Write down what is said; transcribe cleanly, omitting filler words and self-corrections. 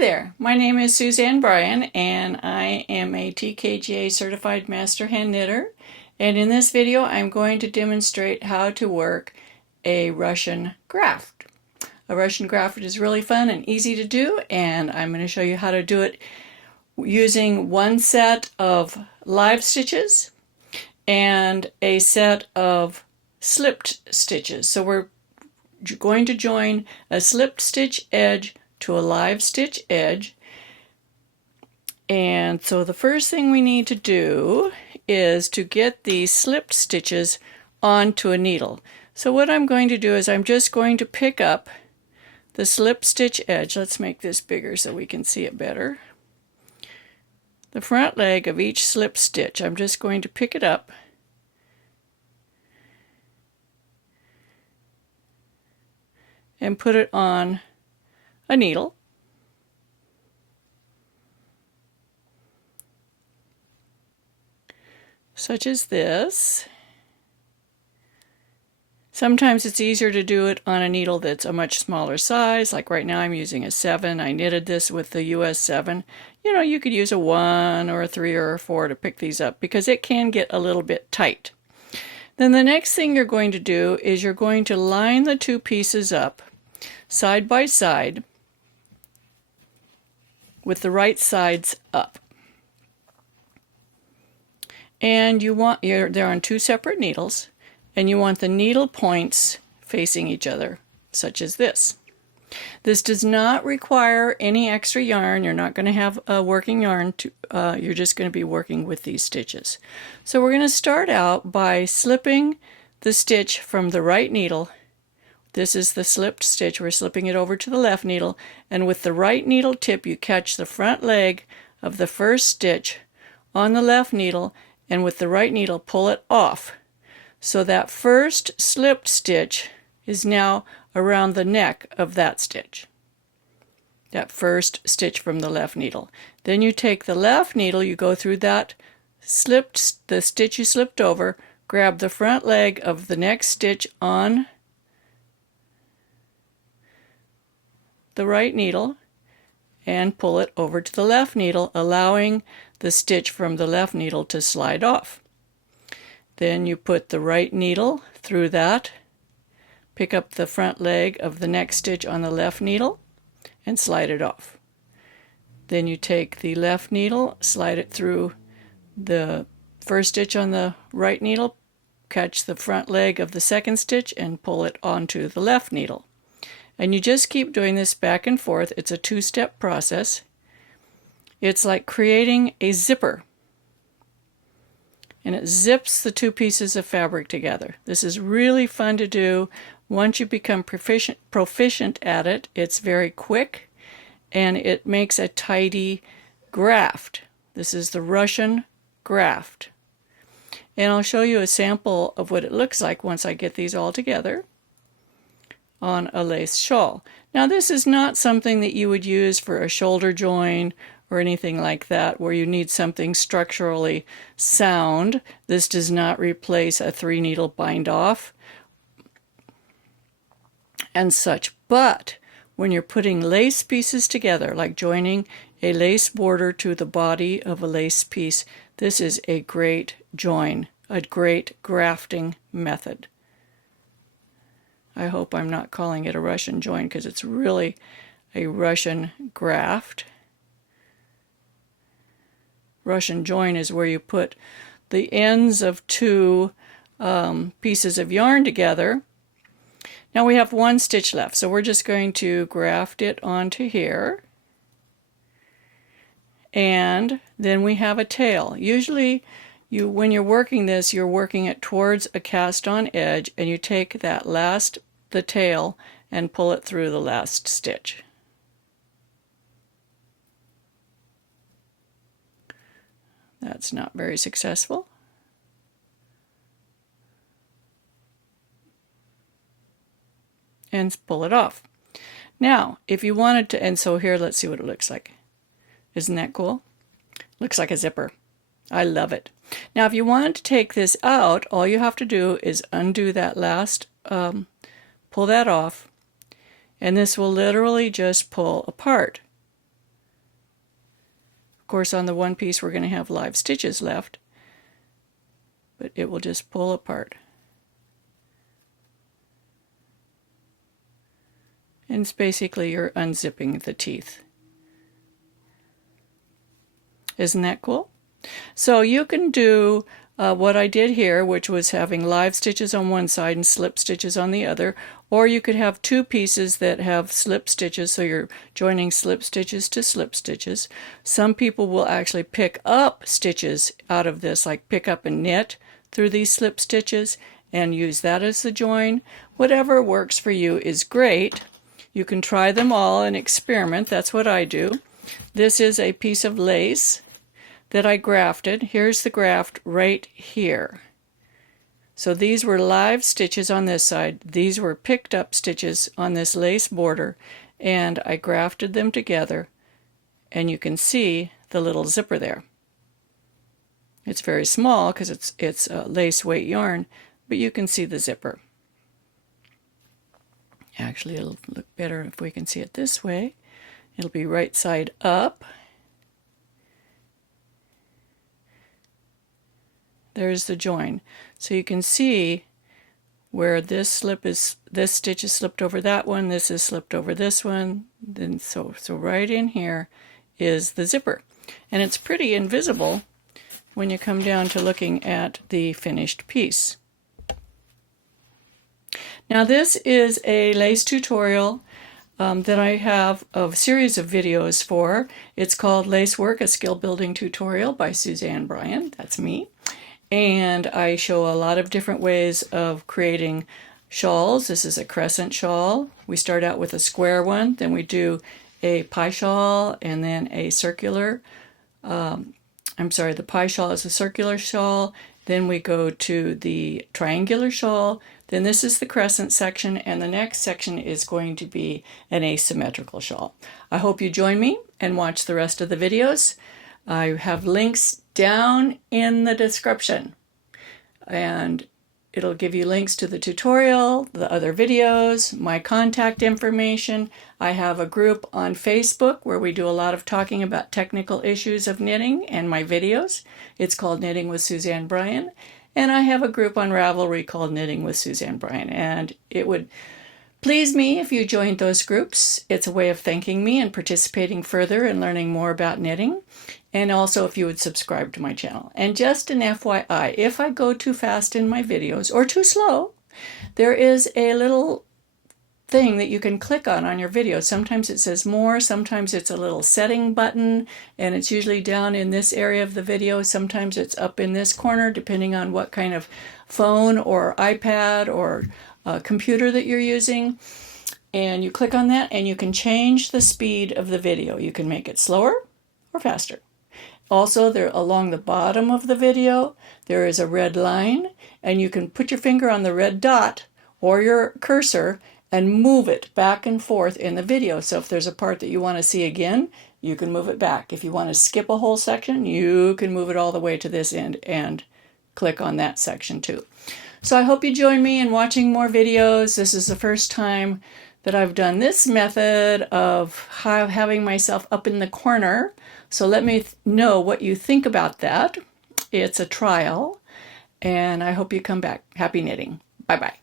there, my name is Suzanne Bryan and I am a TKGA certified master hand knitter, and in this video I'm going to demonstrate how to work a Russian graft. A Russian graft is really fun and easy to do, and I'm going to show you how to do it using one set of live stitches and a set of slipped stitches. So we're going to join a slipped stitch edge to a live stitch edge. And so the first thing we need to do is to get these slipped stitches onto a needle. So what I'm going to do is I'm just going to pick up the slipped stitch edge. Let's make this bigger so we can see it better. The front leg of each slip stitch, I'm just going to pick it up and put it on a needle. Such as this. Sometimes it's easier to do it on a needle that's a much smaller size, like right now I'm using a 7. I knitted this with the US 7. You know, you could use a 1 or a 3 or a 4 to pick these up because it can get a little bit tight. Then the next thing you're going to do is you're going to line the two pieces up side by side with the right sides up. And they're on two separate needles, and you want the needle points facing each other, such as this. This does not require any extra yarn. You're not going to have a working yarn. You're just going to be working with these stitches. So we're going to start out by slipping the stitch from the right needle. This is the slipped stitch. We're slipping it over to the left needle, and with the right needle tip you catch the front leg of the first stitch on the left needle, and with the right needle pull it off. So that first slipped stitch is now around the neck of that stitch. That first stitch from the left needle. Then you take the left needle, you go through the stitch you slipped over, grab the front leg of the next stitch on the right needle and pull it over to the left needle, allowing the stitch from the left needle to slide off. Then you put the right needle through that, pick up the front leg of the next stitch on the left needle and slide it off. Then you take the left needle, slide it through the first stitch on the right needle, catch the front leg of the second stitch and pull it onto the left needle. And you just keep doing this back and forth. It's a two-step process. It's like creating a zipper. And it zips the two pieces of fabric together. This is really fun to do. Once you become proficient at it, it's very quick and it makes a tidy graft. This is the Russian graft. And I'll show you a sample of what it looks like once I get these all together on a lace shawl. Now this is not something that you would use for a shoulder join or anything like that where you need something structurally sound. This does not replace a 3-needle bind off and such. But when you're putting lace pieces together, like joining a lace border to the body of a lace piece, this is a great join, a great grafting method. I hope I'm not calling it a Russian join because it's really a Russian graft. Russian join is where you put the ends of two pieces of yarn together. Now we have one stitch left, so we're just going to graft it onto here. And then we have a tail. Usually when you're working this, you're working it towards a cast-on edge, and you take the tail and pull it through the last stitch. That's not very successful. And pull it off. Now, if you wanted to, and so here, let's see what it looks like. Isn't that cool? Looks like a zipper. I love it. Now, if you wanted to take this out, all you have to do is undo that last, pull that off, and this will literally just pull apart. course, on the one piece we're going to have live stitches left, but it will just pull apart. And it's basically you're unzipping the teeth. Isn't that cool? So you can do what I did here, which was having live stitches on one side and slip stitches on the other, or you could have two pieces that have slip stitches, so you're joining slip stitches to slip stitches. Some people will actually pick up stitches out of this, like pick up and knit through these slip stitches and use that as the join. Whatever works for you is great. You can try them all and experiment. That's what I do. This is a piece of lace that I grafted. Here's the graft right here. So these were live stitches on this side. These were picked up stitches on this lace border, and I grafted them together, and you can see the little zipper there. It's very small because it's lace weight yarn, but you can see the zipper. Actually, it'll look better if we can see it this way. It'll be right side up. There's the join. So you can see where this stitch is slipped over that one, this is slipped over this one, then so right in here is the zipper. And it's pretty invisible when you come down to looking at the finished piece. Now this is a lace tutorial that I have a series of videos for. It's called Lace Work, a Skill Building Tutorial by Suzanne Bryan. That's me. And I show a lot of different ways of creating shawls. This is a crescent shawl. We start out with a square one, then we do a pie shawl, and then a circular. The pie shawl is a circular shawl. Then we go to the triangular shawl. Then this is the crescent section, and the next section is going to be an asymmetrical shawl. I hope you join me and watch the rest of the videos. I have links down in the description, and it'll give you links to the tutorial, the other videos, my contact information. I have a group on Facebook where we do a lot of talking about technical issues of knitting and my videos. It's called Knitting with Suzanne Bryan. And I have a group on Ravelry called Knitting with Suzanne Bryan. And it would please me if you joined those groups. It's a way of thanking me and participating further and learning more about knitting. And also if you would subscribe to my channel. And just an FYI, if I go too fast in my videos or too slow, there is a little thing that you can click on your video. Sometimes it says more, sometimes it's a little setting button, and it's usually down in this area of the video. Sometimes it's up in this corner, depending on what kind of phone or iPad or computer that you're using. And you click on that and you can change the speed of the video. You can make it slower or faster. Also, there along the bottom of the video, there is a red line, and you can put your finger on the red dot or your cursor and move it back and forth in the video. So if there's a part that you want to see again, you can move it back. If you want to skip a whole section, you can move it all the way to this end and click on that section too. So I hope you join me in watching more videos. This is the first time that I've done this method of having myself up in the corner. So let me know what you think about that. It's a trial, and I hope you come back. Happy knitting. Bye-bye.